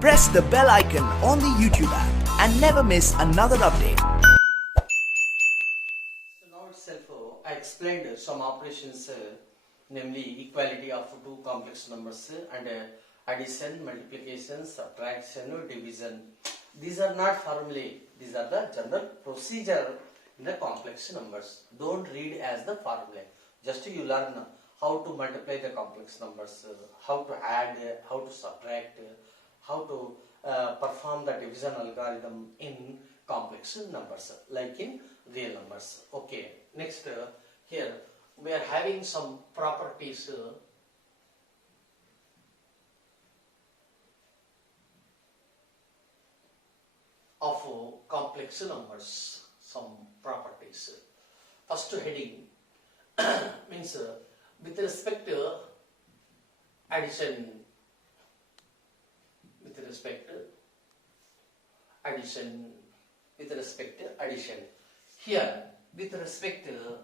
Press the bell icon on the YouTube app and never miss another update. So now itself I explained some operations, namely equality of two complex numbers and addition, multiplication, subtraction, division. These are not formulae, these are the general procedure in the complex numbers. Don't read as the formula. Just you learn how to multiply the complex numbers, how to add, how to subtract, how to perform the division algorithm in complex numbers like in real numbers. Okay, next here we are having some properties of complex numbers. Some properties. First heading means with respect to addition, with respect to addition, with respect to addition. Here with respect to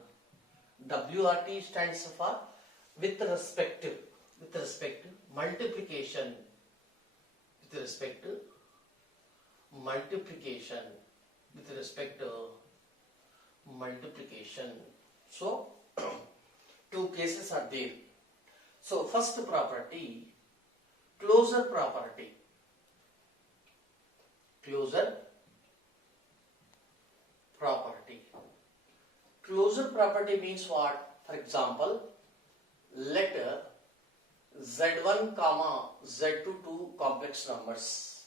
WRT stands for with respect to multiplication, with respect to multiplication, with respect to multiplication. So two cases are there. So first property, closure property. Closure property. Closure property means what? For example, let Z1 comma Z2 two complex numbers.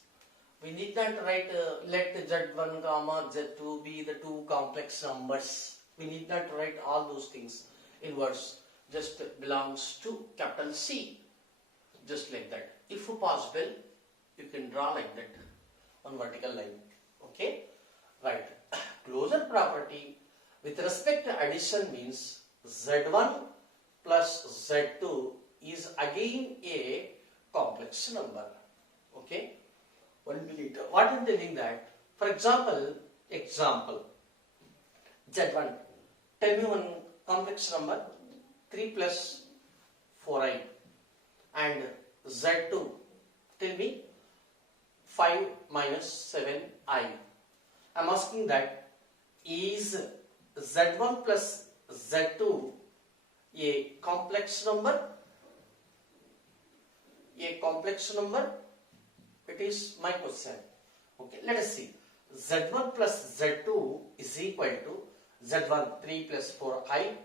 We need not write let Z1 comma Z2 be the two complex numbers. We need not write all those things in words. Just belongs to capital C. Just like that. If possible, you can draw like that on vertical line. Okay? Right. Closure property with respect to addition means Z1 plus Z2 is again a complex number. Okay? 1 minute. What I'm telling that? For example, Z1. Tell me one complex number. 3 plus 4i. And Z2. Tell me 5 minus 7i. I'm asking that is Z1 plus Z2 a complex number? A complex number? It is my question. Okay, let us see. Z1 plus Z2 is equal to Z1 3 plus 4i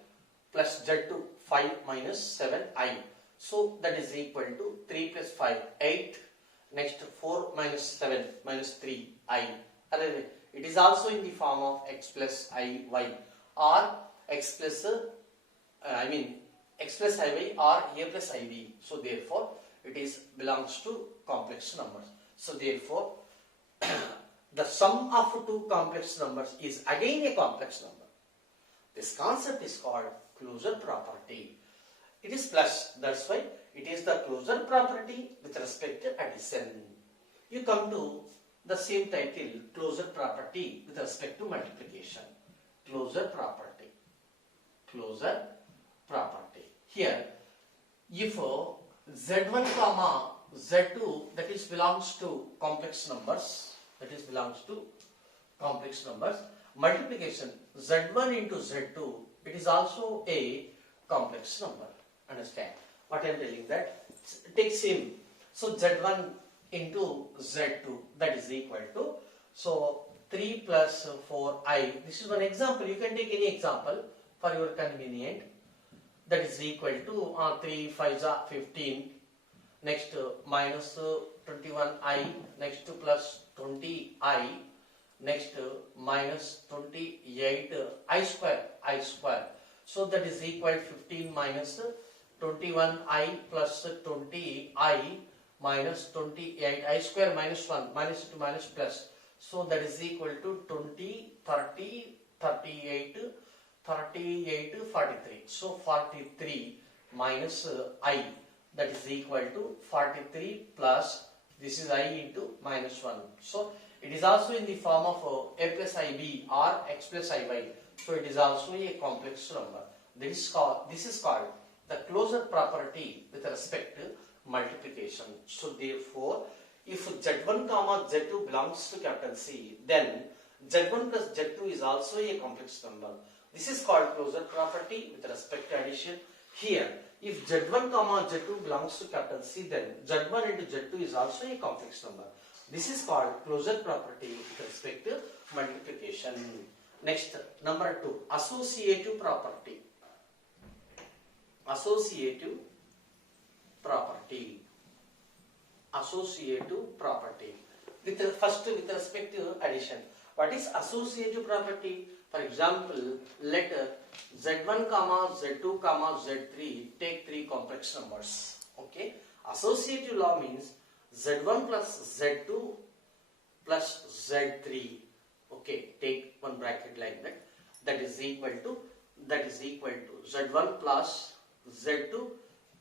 plus Z2 5 minus 7i. So that is equal to 3 plus 5 8. Next 4 minus 7 minus 3i. It is also in the form of x plus iy or x plus x plus iy or a plus ib. So therefore it is belongs to complex numbers. So therefore the sum of two complex numbers is again a complex number. This concept is called closure property. It is plus, that's why it is the closure property with respect to addition. You come to the same title, closure property with respect to multiplication. Closure property. Closure property. Here, if Z1 comma Z2 that is belongs to complex numbers, multiplication Z1 into Z2, it is also a complex number. Understand what I am telling that? Take same. So Z1 into Z2 that is equal to, so 3 plus 4i. This is one example. You can take any example for your convenient. That is equal to 3 5s are 15. Next minus 21i. Next plus 20i. Next minus 28 I square. So that is equal to 15 minus 21i plus 20i minus 28 I square minus 1 minus 2 minus plus. So that is equal to 20, 30, 38, 43. So 43 minus I, that is equal to 43 plus this is I into minus 1. So it is also in the form of a plus ib or x plus iy. So it is also a complex number. This is called the closure property with respect to multiplication. So therefore if Z1 comma Z2 belongs to capital C, then Z1 plus Z2 is also a complex number. This is called closure property with respect to addition. Here, if Z1 comma Z2 belongs to capital C, then Z1 into Z2 is also a complex number. This is called closure property with respect to multiplication. Next, number 2, associative property. Associative property. Associative property. First, with respect to addition. What is associative property? For example, let Z1 comma Z2 comma Z3 take 3 complex numbers. Okay. Associative law means Z1 plus Z2 plus Z3. Okay. Take one bracket like that. That is equal to Z1 plus Z2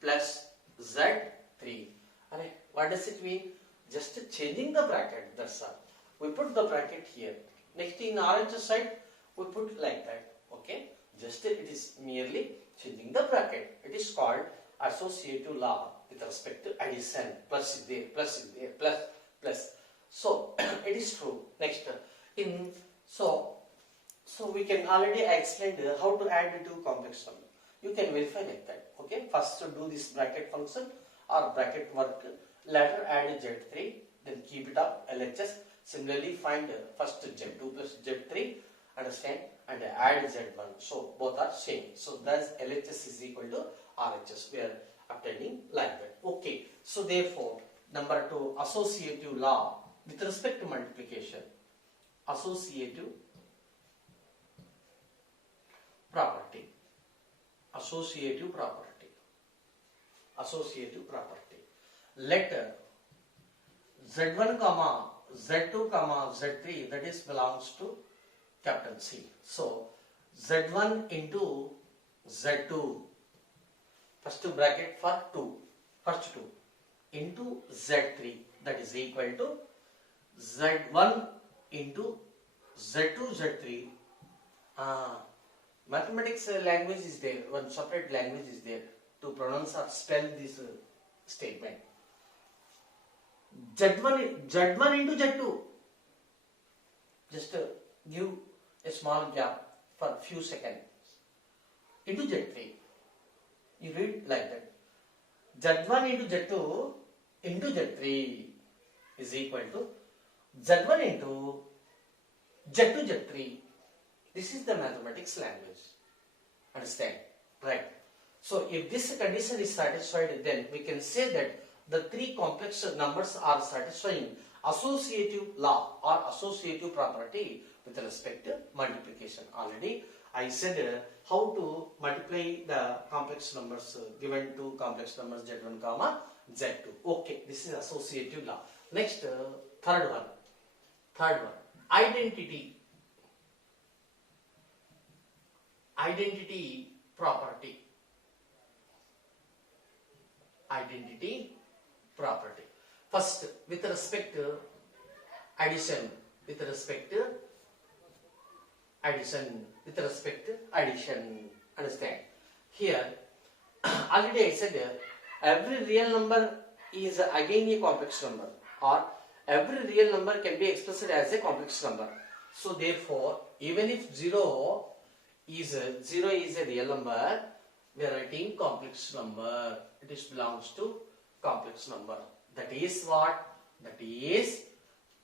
plus Z3. What does it mean? Just changing the bracket, that's all. We put the bracket here. Next, in RHS side, we put like that. Okay? Just it is merely changing the bracket. It is called associative law with respect to addition. Plus is there, plus is there, plus, plus. So, it is true. Next, so we can already explain how to add the two complex numbers. You can verify like that. Okay? First, to do this bracket function or bracket work. Later, add Z3. Then keep it up, LHS. Similarly, find first Z2 plus Z3, understand, and add Z1. So, both are same. So, thus LHS is equal to RHS. We are obtaining like that. Okay. So, therefore, number 2, associative law with respect to multiplication. Associative property. Associative property. Associative property. Let Z1 comma Z2 comma Z3, that is belongs to capital C. So Z1 into Z2, first bracket for 2, first 2 into Z3, that is equal to Z1 into Z2 Z3. Mathematics language is there, one separate language is there to pronounce or spell this statement. Z1 into Z2. Just give a small gap for few seconds. Into Z3. You read like that. Z1 into Z2 into Z3 is equal to Z1 into Z2 Z3. This is the mathematics language. Understand? Right. So if this condition is satisfied, then we can say that the 3 complex numbers are satisfying associative law or associative property with respect to multiplication. Already I said how to multiply the complex numbers given to complex numbers Z1 comma Z2. Okay, this is associative law. Next, third one, identity property. Identity property. First, with respect to addition, understand. Here, already I said every real number is again a complex number, or every real number can be expressed as a complex number. So therefore, even if 0 is a real number, we are writing complex number. It belongs to complex number. That is what? That is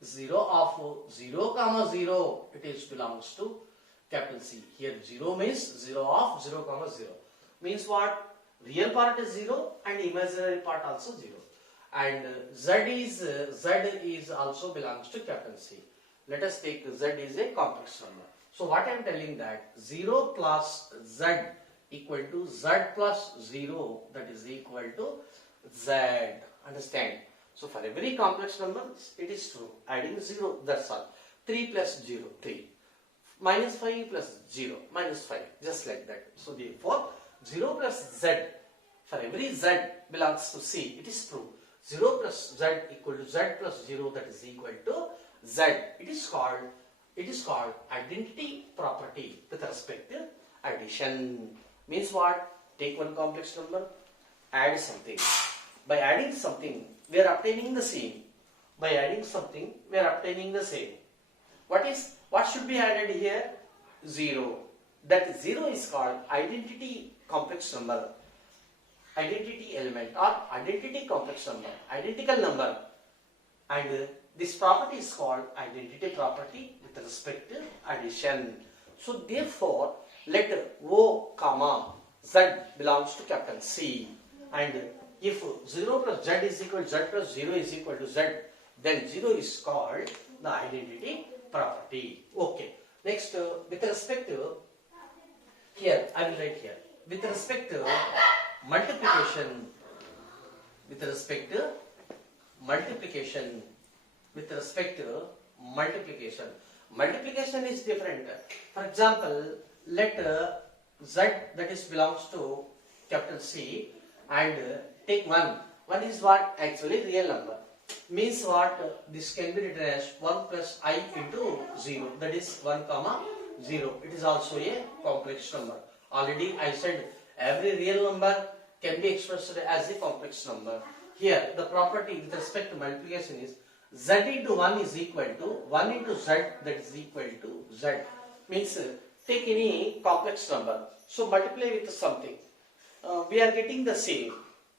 0 of 0 comma 0. It belongs to capital C. Here 0 means 0 of 0 comma 0. Means what? Real part is 0 and imaginary part also 0. And Z is also belongs to capital C. Let us take Z is a complex number. So what I am telling that 0 plus Z equal to Z plus 0, that is equal to Z. Understand? So for every complex number, it is true. Adding 0, that's all. 3 plus 0, 3. Minus 5 plus 0, minus 5. Just like that. So therefore, 0 plus Z, for every Z belongs to C, it is true. 0 plus Z equal to Z plus 0, that is equal to Z. It is called identity property with respect to addition. Means what? Take one complex number, add something. By adding something, we are obtaining the same. by adding something we are obtaining the same. What should be added here? 0. That 0 is called identity complex number, identity element or identity complex number, identical number, and this property is called identity property with respect to addition. So therefore let O comma Z belongs to capital C, and if 0 plus Z is equal to Z plus 0 is equal to Z, then 0 is called the identity property. Okay. Next, with respect to, here I will write here, with respect to multiplication, with respect to multiplication, with respect to multiplication. Multiplication is different. For example, let Z, that is belongs to capital C, and take 1. 1 is what? Actually real number. Means what? This can be written as 1 plus I into 0. That is 1 comma 0. It is also a complex number. Already I said every real number can be expressed as a complex number. Here the property with respect to multiplication is Z into 1 is equal to 1 into Z, that is equal to Z. Means take any complex number. So multiply with something. We are getting the same.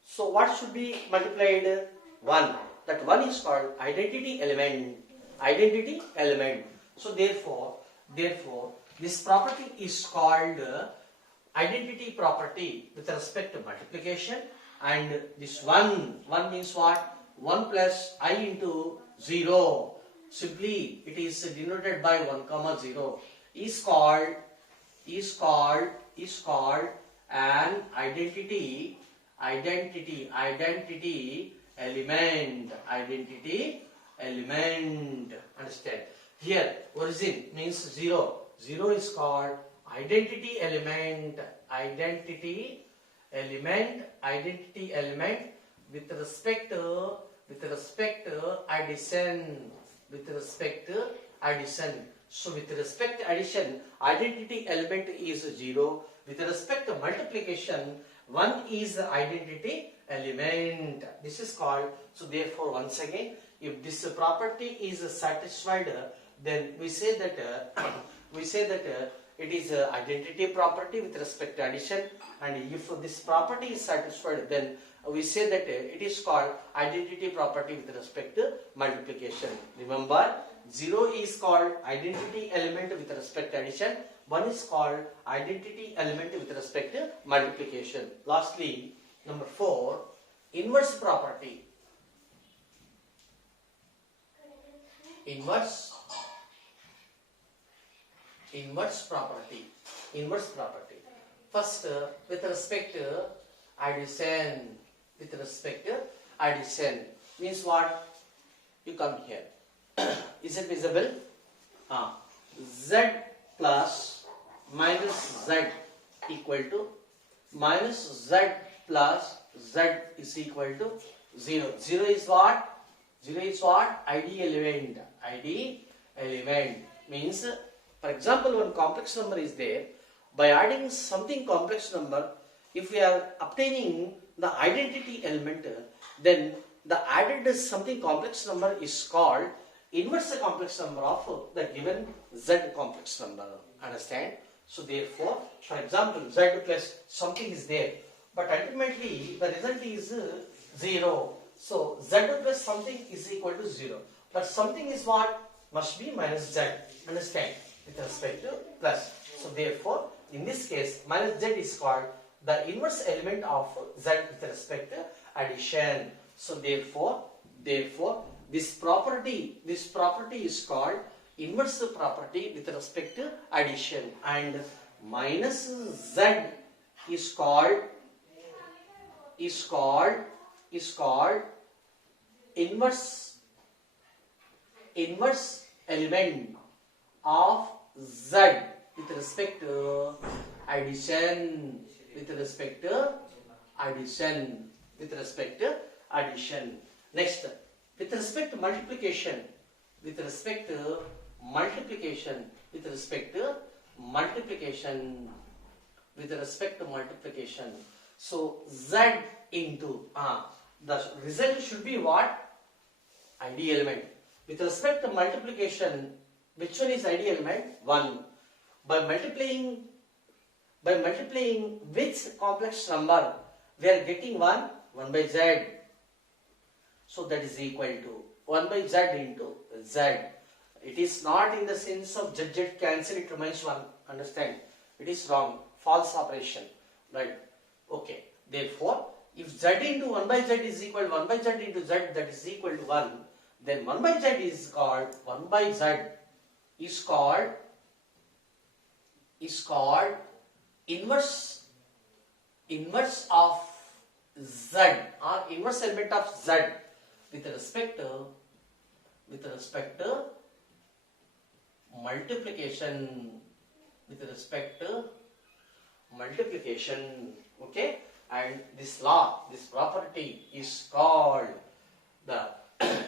So what should be multiplied? 1. That 1 is called identity element. Identity element. So therefore this property is called identity property with respect to multiplication, and this 1 means what? 1 plus I into 0. Simply it is denoted by 1 comma 0 is called an identity element. Understand? Here origin means 0. 0 is called identity element with respect to addition. So with respect to addition, identity element is 0. With respect to multiplication, 1 is the identity element. This is called. So therefore, once again, if this property is satisfied, then we say that it is a identity property with respect to addition, and if this property is satisfied, then we say that it is called identity property with respect to multiplication. Remember, 0 is called identity element with respect to addition, 1 is called identity element with respect to multiplication. Lastly, number 4, inverse property. Inverse property. First, with respect to addition. With respect to addition means what? You come here. Is it visible? Z plus minus Z equal to minus Z plus Z is equal to 0. 0 is what? 0 is what? ID element. ID element means, for example, one complex number is there. By adding something complex number, if we are obtaining the identity element, then the added something complex number is called inverse complex number of the given Z complex number. Understand? So therefore, for example, Z plus something is there, but ultimately the result is 0. So Z plus something is equal to 0. But something is what? Must be minus Z. Understand? With respect to plus. So therefore, in this case, minus Z is called the inverse element of Z with respect to addition. So therefore, this property is called inverse property with respect to addition, and minus Z is called inverse element of Z with respect to addition. With respect to addition. Next, with respect to multiplication. So Z into the result should be what? ID element. With respect to multiplication, which one is ID element? 1. By multiplying which complex number, we are getting 1 by z. So that is equal to 1 by z into z. It is not in the sense of z cancel, it remains 1. Understand? It is wrong. False operation. Right? Okay. Therefore, if z into 1 by z is equal to 1 by z into z, that is equal to 1, then 1 by z is called 1 by z is called inverse of z or inverse element of z with respect to multiplication, okay, and this property is called the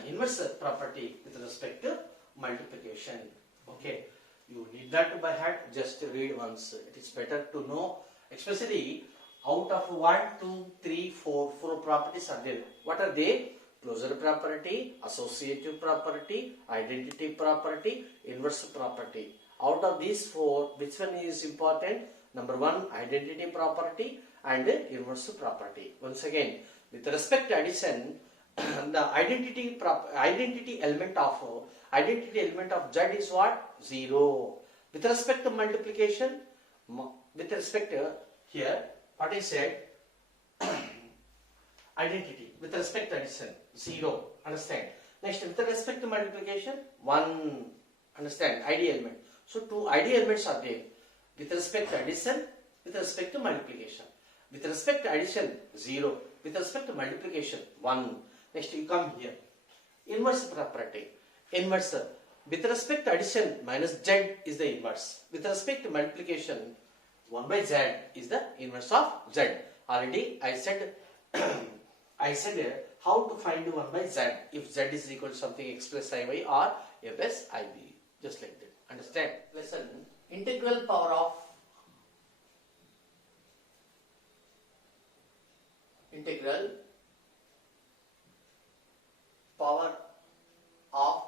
inverse property with respect to multiplication. Okay, you need that to by heart, just read once. It is better to know, especially out of 1, 2, 3, 4 properties are there. What are they? Closure property, associative property, identity property, inverse property. Out of these 4, which one is important? Number 1, identity property and inverse property. Once again, with respect to addition, the identity element of z is what? 0. With respect to multiplication, with respect to here, what I said, identity with respect to addition 0. Understand? Next, with respect to multiplication 1. Understand? ID element. So 2 ID elements are there. With respect to addition, with respect to multiplication. With respect to addition 0. With respect to multiplication 1. Next, you come here. Inverse property. Inverse. With respect to addition, minus z is the inverse. With respect to multiplication, 1 by z is the inverse of z. Already I said how to find 1 by z. If z is equal to something x plus iy or a plus ib. Just like that. Understand? Lesson. Integral power of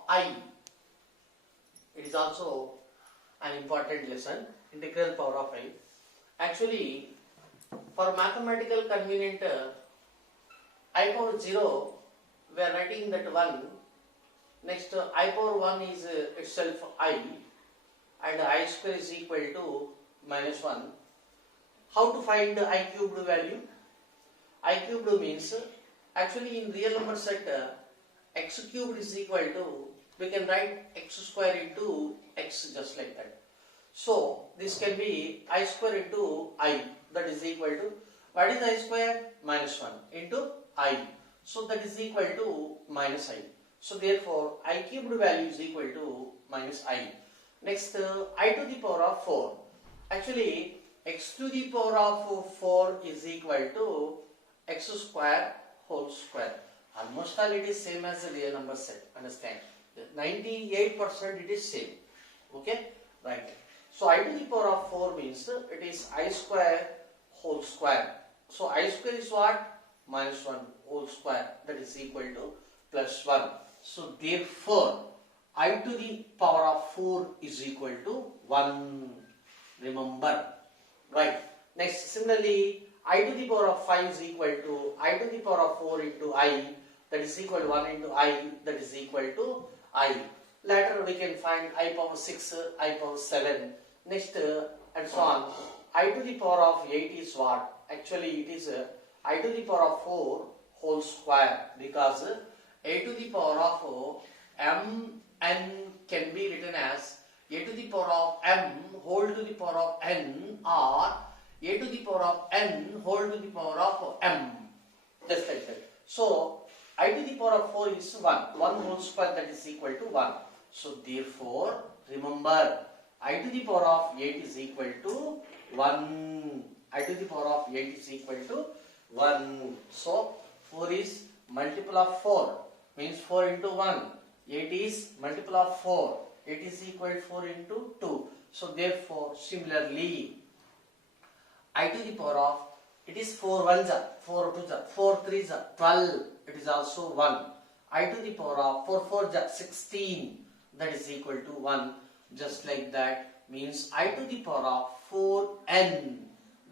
I. It is also an important lesson. Integral power of I. Actually, for mathematical convenient, I power 0, we are writing that 1. Next, I power 1 is itself I, and I square is equal to minus 1. How to find the I cubed value? I cubed means, actually in real number set, x cubed is equal to, we can write x square into x just like that. So, this can be I square into I, that is equal to, what is I square? Minus 1 into I. So, that is equal to minus I. So, therefore, I cubed value is equal to minus I. Next, I to the power of 4. Actually, x to the power of 4 is equal to x square whole square. Almost all it is same as the real number set. Understand? 98% it is same. Okay? Right. So, I to the power of 4 means it is I square whole square. So, I square is what? Minus 1 whole square. That is equal to plus 1. So, therefore, I to the power of 4 is equal to 1. Remember. Right. Next, similarly, I to the power of 5 is equal to I to the power of 4 into I. That is equal to 1 into I. That is equal to I. Later we can find I power 6, I power 7. Next, and so on. I to the power of 8 is what? Actually, it is I to the power of 4 whole square, because a to the power of mn can be written as a to the power of m whole to the power of n, or a to the power of n whole to the power of m. Just like that. So, I to the power of 4 is 1. 1 whole square, that is equal to 1. So, therefore, remember, I to the power of 8 is equal to 1. I to the power of 8 is equal to 1. So, 4 is multiple of 4. Means 4 into 1. 8 is multiple of 4. 8 is equal to 4 into 2. So, therefore, similarly, I to the power of, it is 4 1s are, 4 2s are, 4 3s are, 12. It is also 1. I to the power of 4 4 16, that is equal to 1. Just like that means I to the power of 4n,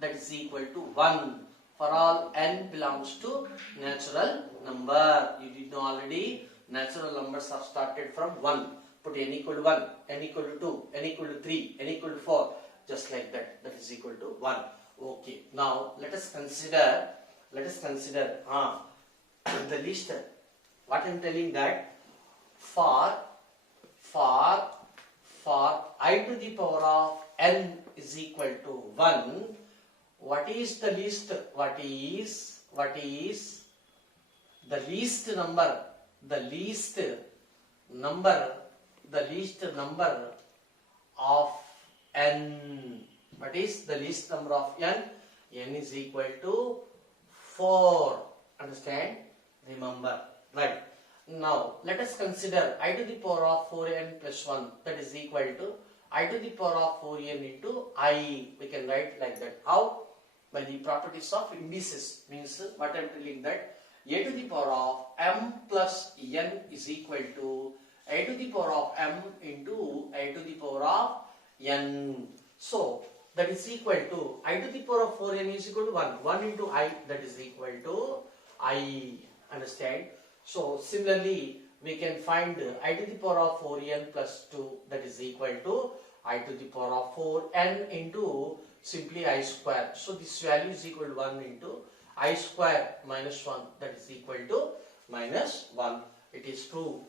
that is equal to 1. For all n belongs to natural number. You did know already, natural numbers are started from 1. Put n equal to 1, n equal to 2, n equal to 3, n equal to 4. Just like that, that is equal to 1. Okay, now let us consider the list. What I am telling that for I to the power of n is equal to 1, what is the least? What is the least number? The least number of n. What is the least number of n? N is equal to 4. Understand? Remember. Right. Now let us consider I to the power of 4n plus 1, that is equal to I to the power of 4n into I. We can write like that. How? By the properties of indices. Means what I am telling that a to the power of m plus n is equal to a to the power of m into a to the power of n. So that is equal to I to the power of 4n is equal to 1. 1 into I, that is equal to I. Understand? So similarly we can find I to the power of 4n plus 2, that is equal to I to the power of 4n into simply I square. So this value is equal to 1 into I square minus 1, that is equal to minus 1. It is true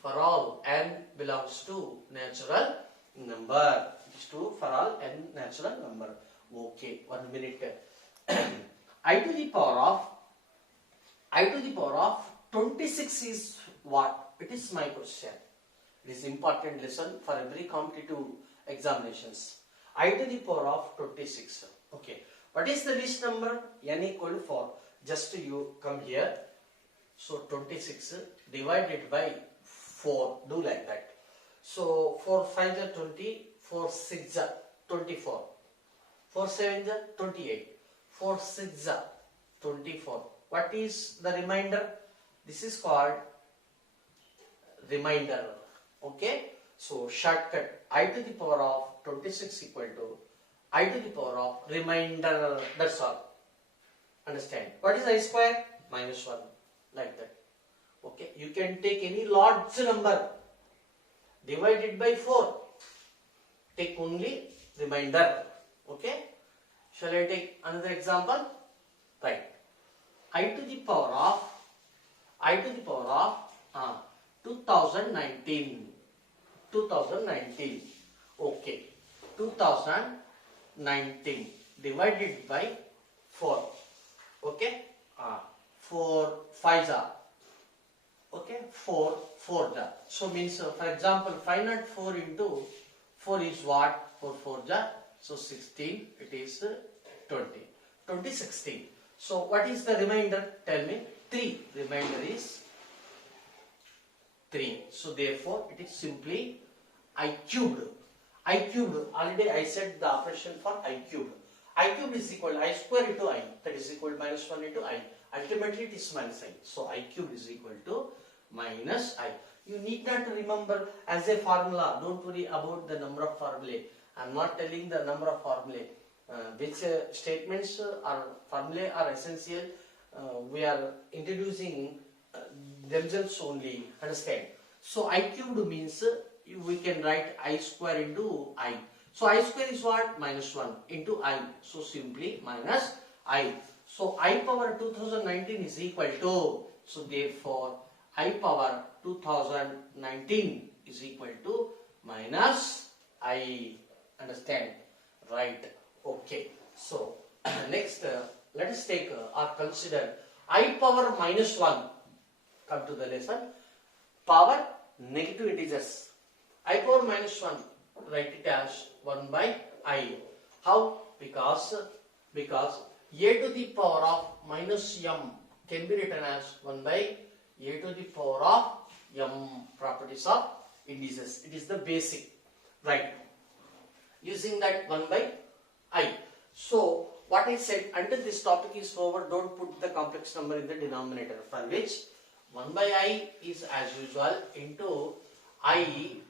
for all n belongs to natural number. It is true for all n natural number. Okay, 1 minute. I to the power of 26 is what? It is my question. It is important lesson for every competitive examinations. I to the power of 26. Okay. What is the least number? N equal to 4. Just you come here. So 26 divided by 4. Do like that. So 4 5 are 20. 4 6 are 24. 4 7 are 28. 4 6 are 24. What is the remainder? This is called remainder. Okay. So shortcut I to the power of 26 equal to I to the power of remainder. That's all. Understand? What is I square? Minus 1. Like that. Okay. You can take any large number divided by 4. Take only remainder. Okay. Shall I take another example? Right. I to the power of 2019. Okay. 2019 divided by 4. Okay. 4 5 are. Okay. 4 4 are. So means for example 504 into 4 is what? 4 4 are. So 16. It is 20. 2016. So what is the remainder? Tell me. 3. Remainder is 3. So therefore it is simply I cubed. I cubed. Already I said the operation for I cubed. I cubed is equal to I square into I. That is equal to minus 1 into I. Ultimately it is minus I. So I cubed is equal to minus I. You need not remember as a formula. Don't worry about the number of formulae. I am not telling the number of formulae. Which statements or formulae are essential. We are introducing themselves only. Understand? So I cubed means we can write I square into I. So I square is what? Minus 1 into I. So simply minus I. So I power 2019 is equal to. So therefore I power 2019 is equal to minus I. Understand? Right. Okay. So next let us take or consider I power minus 1. Come to the lesson. Power negative integers. I power minus 1. Write it as 1 by I. How? Because a to the power of minus m can be written as 1 by a to the power of m. Properties of indices. It is the basic. Right. Using that 1 by I. So what I said, until this topic is over, don't put the complex number in the denominator, for which 1 by I is as usual into I,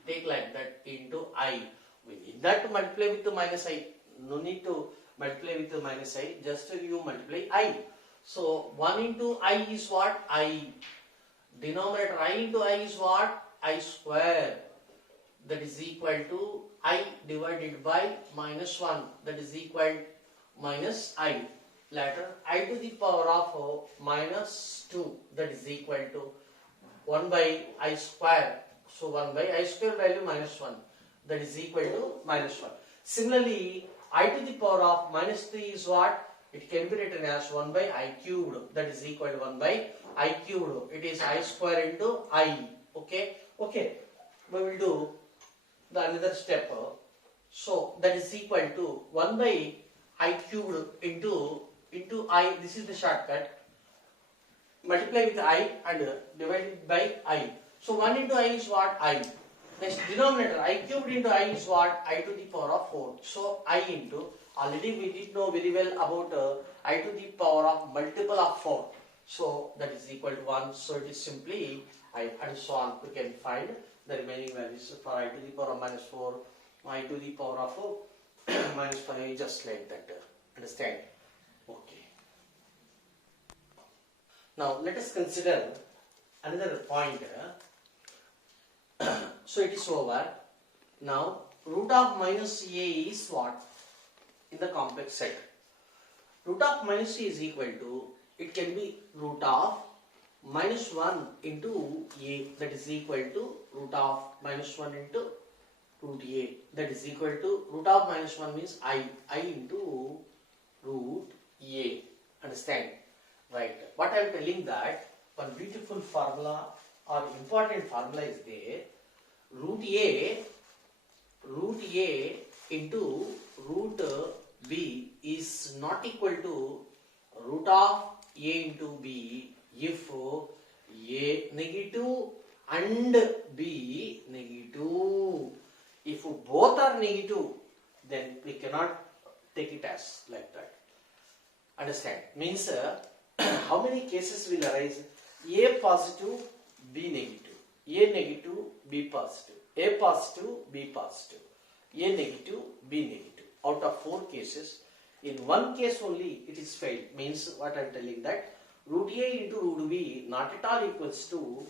take like that, into I. We need not to multiply with the minus I. No need to multiply with the minus I. Just you multiply I. So 1 into I is what? I. Denominator I into I is what? I square. That is equal to I divided by minus 1. That is equal minus I. Later I to the power of minus 2. That is equal to 1 by I square. So 1 by I square value minus 1. That is equal to minus 1. Similarly, I to the power of minus 3 is what? It can be written as 1 by I cubed. That is equal to 1 by I cubed. It is I square into I. Okay. Okay. We will do the another step. So that is equal to 1 by I cubed into I. This is the shortcut. Multiply with I and divide it by I. So 1 into I is what? I. Next denominator I cubed into I is what? I to the power of 4. So I into, already we did know very well about I to the power of multiple of 4. So that is equal to 1. So it is simply I, and so on. We can find the remaining values for I to the power of minus 4, I to the power of minus 5, just like that. Understand? Okay. Now let us consider another point. So it is over. Now root of minus a is what? In the complex set. Root of minus a is equal to, it can be root of minus 1 into a, that is equal to root of minus 1 into root a, that is equal to root of minus 1 means I into root a. Understand? Right. What I am telling that one beautiful formula or important formula is there. Root a into root b is not equal to root of a into b if a negative and b negative. If both are negative, then we cannot take it as like that. Understand? Means how many cases will arise? A positive, B negative. A negative, B positive. A positive, B positive. A negative, B negative. Out of 4 cases, in one case only it is failed. Means what I am telling that root A into root B not at all equals to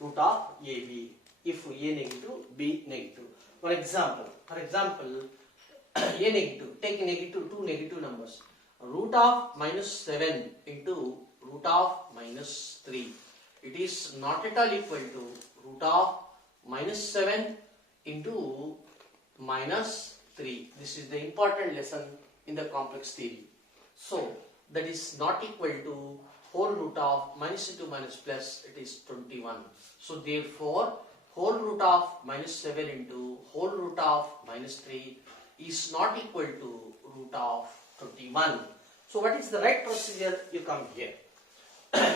root of AB. If A negative, B negative. For example, A negative, take negative, 2 negative numbers. Root of minus 7 into root of minus 3. It is not at all equal to root of minus 7 into minus 3. This is the important lesson in the complex theory. So that is not equal to whole root of minus into minus plus, it is 21. So therefore whole root of minus 7 into whole root of minus 3 is not equal to root of 21. So what is the right procedure? You come here.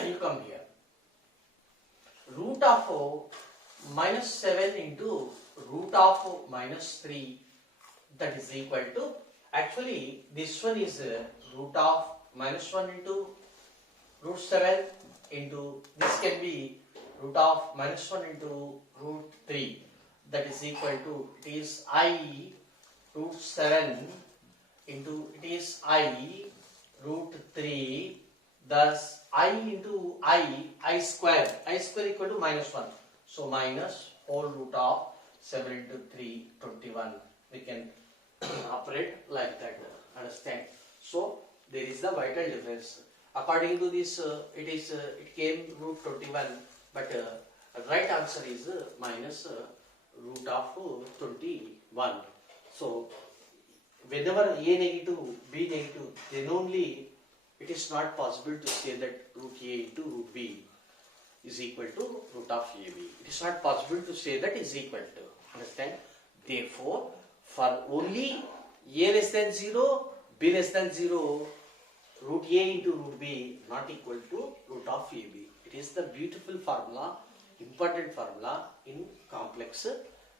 You come here. Root of minus 7 into root of minus 3, that is equal to, actually this one is root of minus 1 into root 7 into, this can be root of minus 1 into root 3, that is equal to, it is I root 7 into, it is I root 3, thus I into I square equal to minus 1. So minus whole root of 7 into 3, 21. We can operate like that. Understand? So there is the vital difference. According to this, it came root 21, but right answer is minus root of 21. So whenever A negative, B negative, then only it is not possible to say that root A into root B is equal to root of AB. It is not possible to say that is equal to. Understand? Therefore, for only A less than 0, B less than 0, root A into root B not equal to root of AB. It is the beautiful formula, important formula in complex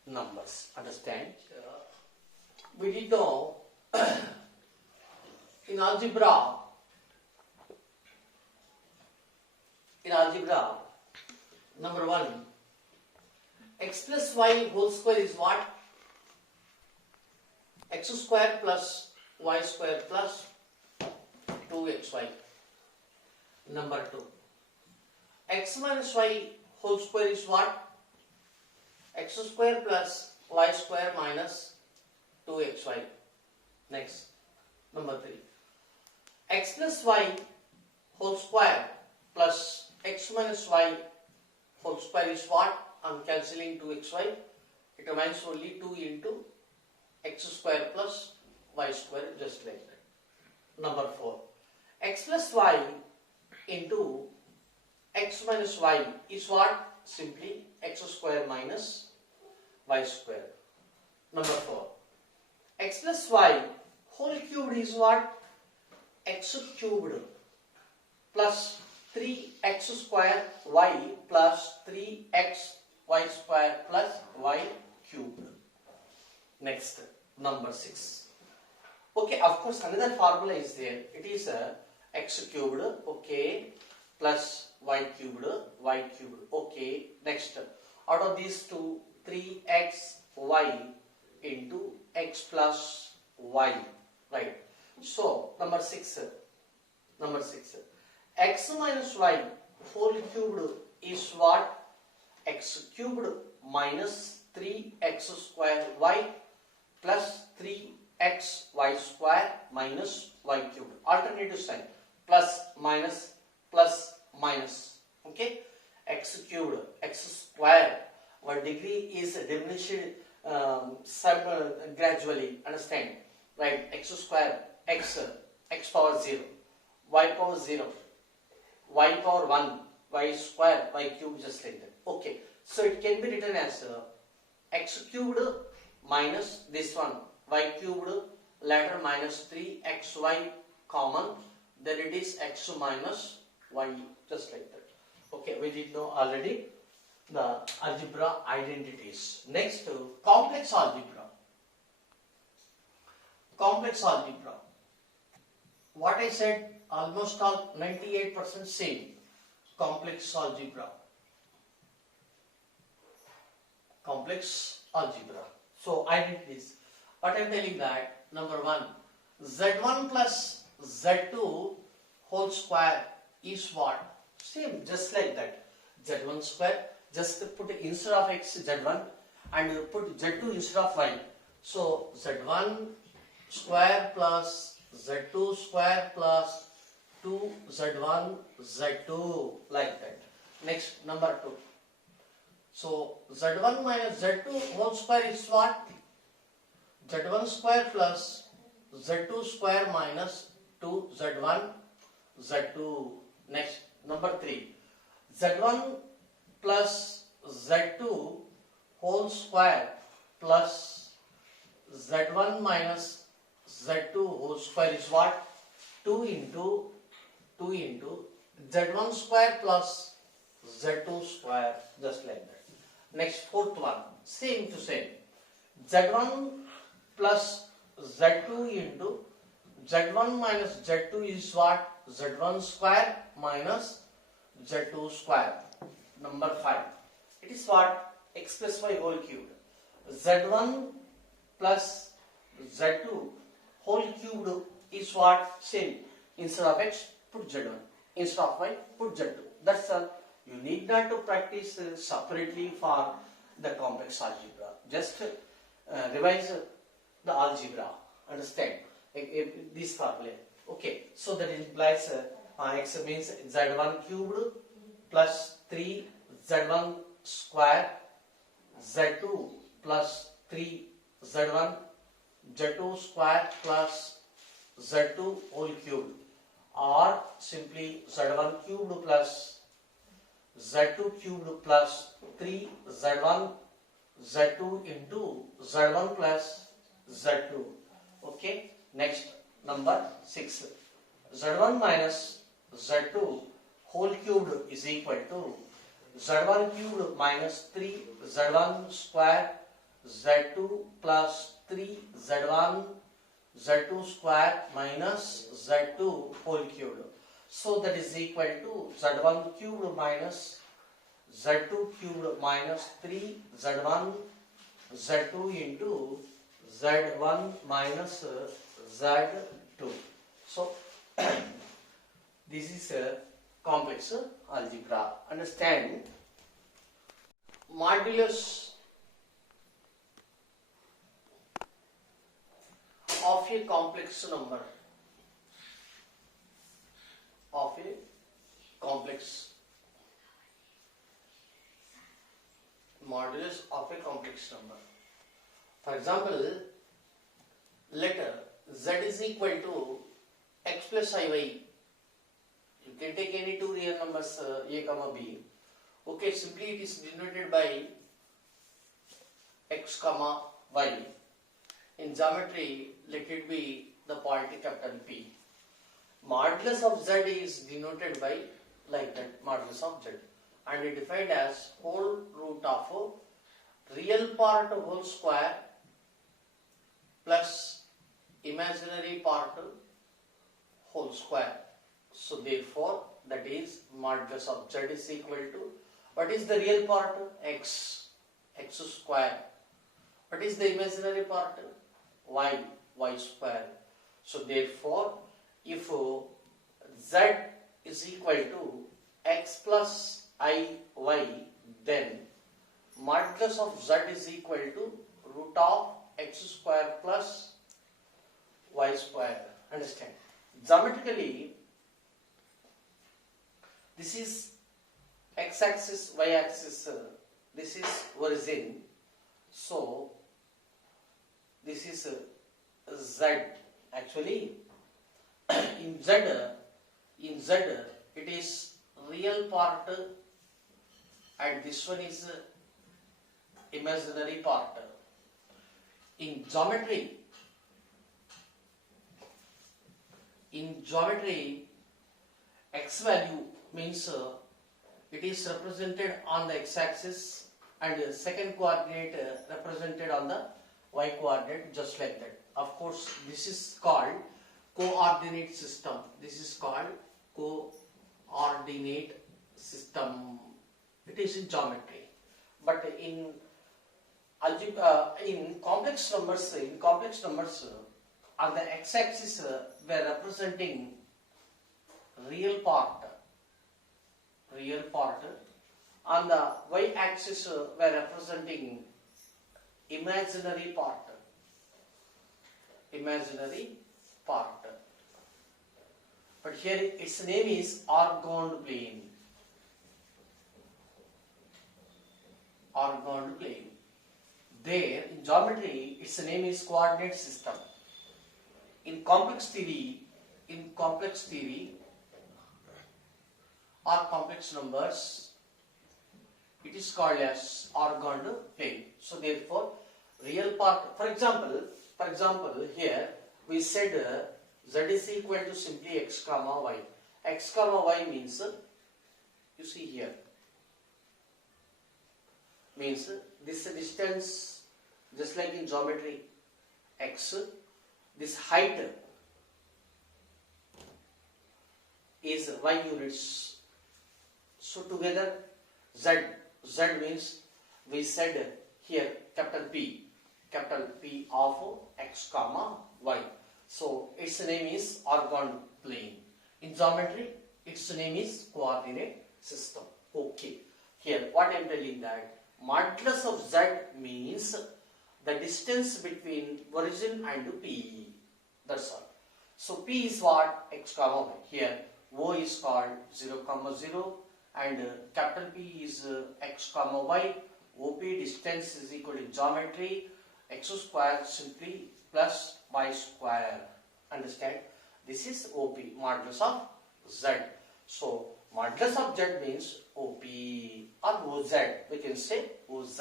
numbers. Understand? We did know in algebra, Number 1, x plus y whole square is what? X square plus y square plus 2xy. Number 2, x minus y whole square is what? X square plus y square minus 2xy. Next, number 3, x plus y whole square plus x minus y whole square is what? I am cancelling 2xy. It remains only 2 into x square plus y square, just like that. Number 4, x plus y into x minus y is what? Simply x square minus y square. Number 4, x plus y whole cubed is what? X cubed plus 3x square y plus 3x y square plus y cubed. Next, number 6. Okay, of course another formula is there. It is x cubed, okay, plus y cubed, okay. Next, out of these two, 3xy into x plus y, right? So number 6, x minus y whole cubed is what? X cubed minus 3x square y plus 3x y square minus y cubed. Alternative sign, plus minus, okay. X cubed, x square, our degree is diminished gradually, understand, right? X square, x power 0, y power 0, y power 1, y square, y cube, just like that. Okay, so it can be written as x cubed minus this one, y cubed, later minus 3xy common, then it is x minus y, just like that. Okay, we did know already the algebra identities. Next, complex algebra. Complex algebra. What I said, almost all 98% same. Complex algebra. Complex algebra. So identities. What I am telling that, number 1, z1 plus z2 whole square is what? Same, just like that. Z1 square, just put instead of x z1 and put z2 instead of y. So z1 square plus z2 square plus 2z1 z2, like that. Next, number 2. So z1 minus z2 whole square is what? z1 square plus z2 square minus 2z1 z2. Next, number 3. z1 plus z2 whole square plus z1 minus z2 whole square is what? 2 into z1 square plus z2 square, just like that. Next, fourth one, same to same. z1 plus z2 into z1 minus z2 is what? z1 square minus z2 square. Number 5. It is what? X plus y whole cubed. z1 plus z2 whole cubed is what? Same. Instead of x, put z1. Instead of y, put z2. That's all. You need not to practice separately for the complex algebra. Just revise the algebra. Understand? This formula. Okay. So that implies x means z1 cubed plus 3 z1 square, z2 plus 3 z1, z2 square plus z2 whole cubed, or simply z1 cubed plus z2 cubed plus 3 z1 z2 into z1 plus z2. Okay. Next, number 6. z1 minus z2 whole cubed is equal to z1 cubed minus 3 z1 square z2 plus 3 z1 z2 square minus z2 whole cubed. So that is equal to z1 cubed minus z2 cubed minus 3z1 z2 into z1 minus z2. So this is a complex algebra. Understand? Modulus of a complex number, of a complex modulus of a complex number. For example, letter z is equal to x plus iy. You can take any two real numbers a comma b. Okay, simply it is denoted by x comma y. In geometry, let it be the point capital P. Modulus of z is denoted by like that, modulus of z, and it defined as whole root of real part whole square plus imaginary part whole square. So therefore, that is modulus of z is equal to, what is the real part? X square. What is the imaginary part? Y square. So therefore, if z is equal to x plus iy, then modulus of z is equal to root of x square plus y square. Understand? Geometrically, this is x-axis, y-axis, this is origin. So this is z. Actually, in z it is real part and this one is imaginary part. In geometry, x value means it is represented on the x-axis and second coordinate represented on the y-coordinate, just like that. Of course, this is called coordinate system. This is called coordinate system. It is in geometry. But in algebra, in complex numbers, on the x-axis we are representing real part. On the y-axis we are representing imaginary part. But here its name is organed plane. There in geometry its name is coordinate system. In complex theory or complex numbers, it is called as organed plane. So therefore, real part. For example, here we said z is equal to simply x comma y. X comma y means, you see here, means this distance, just like in geometry, x, this height is y units. So together z means, we said here capital P of x comma y. So its name is organed plane. In geometry, its name is coordinate system. Okay. Here what I am telling that modulus of z means the distance between origin and P. That's all. So P is what? X comma y. Here O is called 0, 0 and capital P is x comma y. OP distance is equal to geometry x square simply plus y square. Understand? This is OP, modulus of z. So modulus of z means OP or OZ. We can say OZ.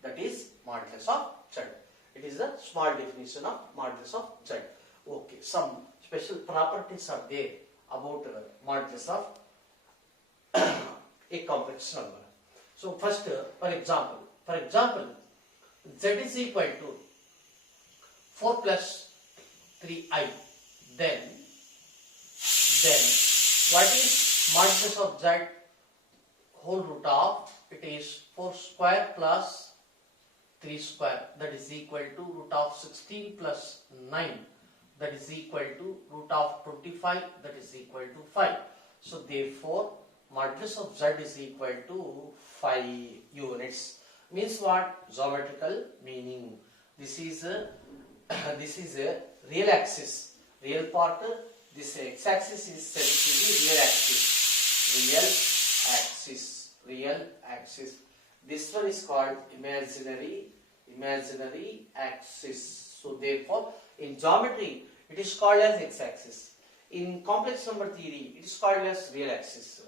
That is modulus of z. It is a small definition of modulus of z. Okay, some special properties are there about modulus of a complex number. So first, for example, z is equal to 4 plus 3i. Then what is modulus of z? whole root of, it is 4 square plus 3 square, that is equal to root of 16 plus 9, that is equal to root of 25, that is equal to 5. So therefore modulus of z is equal to 5 units. Means what? Geometrical meaning. This is a this is a real axis. Real part, this x-axis is said to be real axis. Real axis. This one is called imaginary axis. So therefore in geometry it is called as x-axis. In complex number theory it is called as real axis.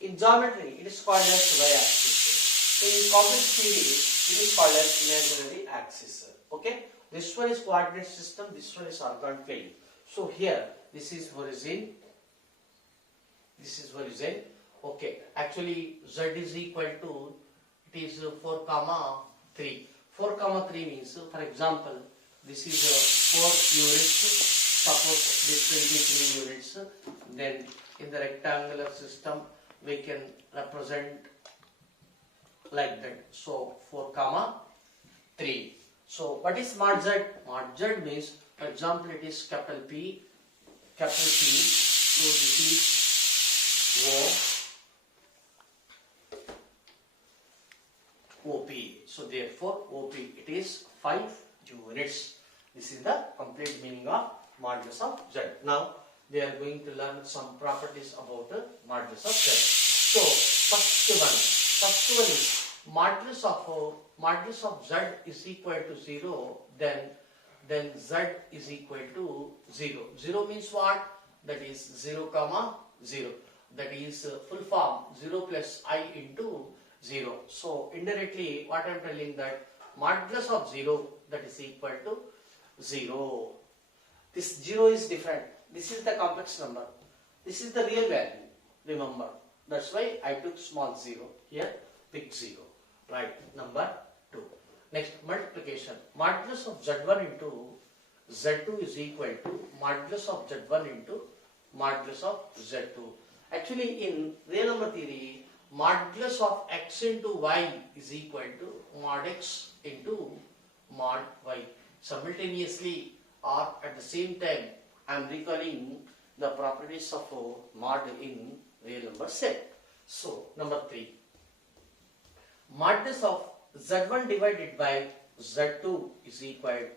In geometry it is called as y-axis. In complex theory it is called as imaginary axis. Okay. This one is coordinate system, this one is organ plane. So here, this is origin. Okay, actually z is equal to, it is 4 comma 3. 4 comma 3 means, for example, this is 4 units. Suppose this will be 3 units. Then in the rectangular system, we can represent like that. So 4 comma 3. So what is mod z? Mod z means, for example, it is capital P. So this is OP. So therefore OP, it is 5 units. This is the complete meaning of modulus of z. Now we are going to learn some properties about the modulus of z. So first one is modulus of z is equal to 0, then z is equal to 0. 0 means what? That is 0 comma 0. That is full form 0 plus I into 0. So indirectly what I am telling that modulus of 0, that is equal to 0. This 0 is different. This is the complex number. This is the real value. Remember. That's why I took small 0. Here big 0. Right. Number 2. Next, multiplication. Modulus of z1 into z2 is equal to modulus of z1 into modulus of z2. Actually, in real number theory, modulus of x into y is equal to mod x into mod y. Simultaneously or at the same time, I am recalling the properties of mod in real number set. So, number 3. Modulus of z1 divided by z2 is equal to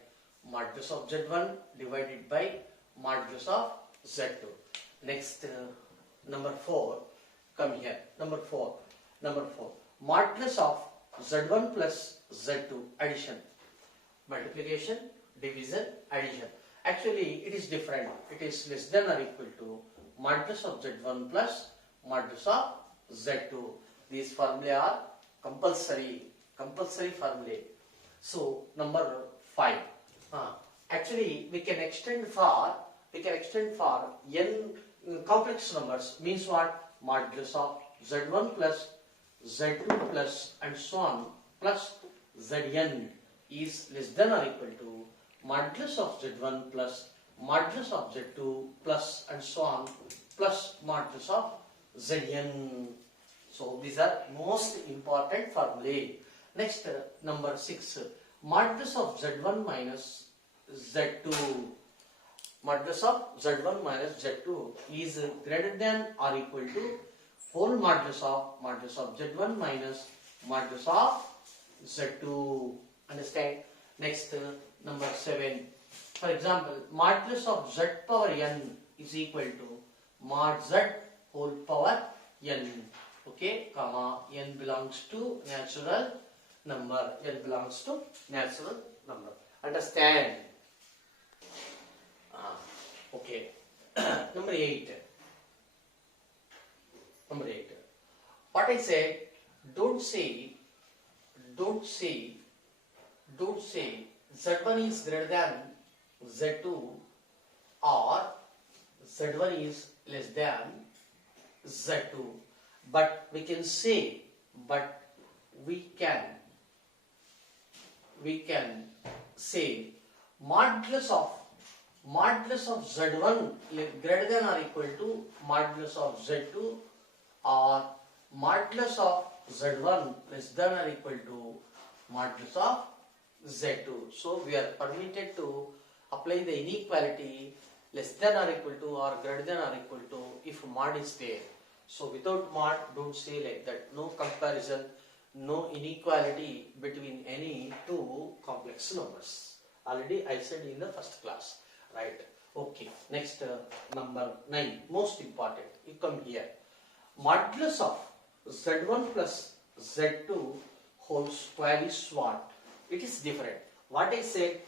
modulus of z1 divided by modulus of z2. Next, number 4, come here. Number 4. Modulus of z1 plus z2, addition. Multiplication, division, addition. Actually, it is different. It is less than or equal to modulus of z1 plus modulus of z2. These formulae are compulsory formulae. So number 5. Actually, we can extend for n complex numbers. Means what? Modulus of z1 plus z2 plus and so on plus zn is less than or equal to modulus of z1 plus modulus of z2 plus and so on plus modulus of zn. So these are most important formulae. Next, number 6. Modulus of z1 minus z2. Modulus of z1 minus z2 is greater than or equal to whole modulus of z1 minus modulus of z2. Understand? Next, number 7. For example, modulus of z power n is equal to mod z whole power n. Okay, comma, n belongs to natural number. Understand? Okay. Number 8. What I said, don't say z1 is greater than z2 or z1 is less than z2. But we can say, we can say modulus of z1 greater than or equal to modulus of z2 or modulus of Z1 less than or equal to modulus of Z2. So we are permitted to apply the inequality less than or equal to or greater than or equal to if mod is there. So without mod, don't say like that. No comparison, no inequality between any two complex numbers. Already I said in the first class, right? Okay, next number 9, most important. You come here. Modulus of Z1 plus Z2 whole square is what? It is different. What I said,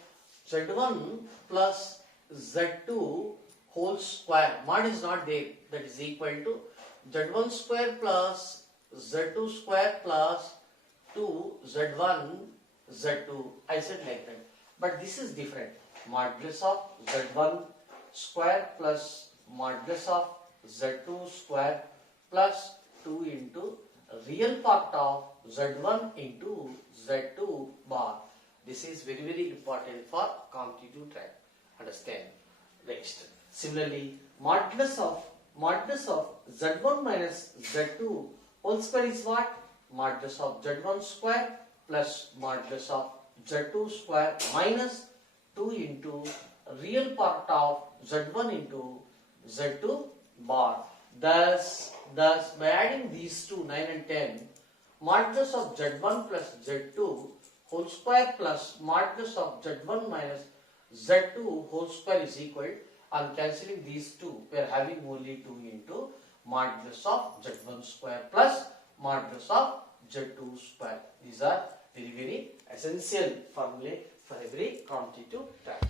Z1 plus Z2 whole square, mod is not there, that is equal to Z1 square plus Z2 square plus 2 Z1 Z2. I said like that. But this is different. Modulus of Z1 square plus modulus of Z2 square plus 2 into real part of Z1 into Z2 bar. This is very, very important for competitive track. Understand? Next. Similarly, modulus of Z1 minus Z2 whole square is what? Modulus of Z1 square plus modulus of Z2 square minus 2 into real part of Z1 into Z2 bar. Thus by adding these two 9 and 10, modulus of Z1 plus Z2 whole square plus modulus of Z1 minus Z2 whole square is equal. On cancelling these two, we are having only 2 into modulus of Z1 square plus modulus of Z2 square. These are very, very essential formulae for every competitive track.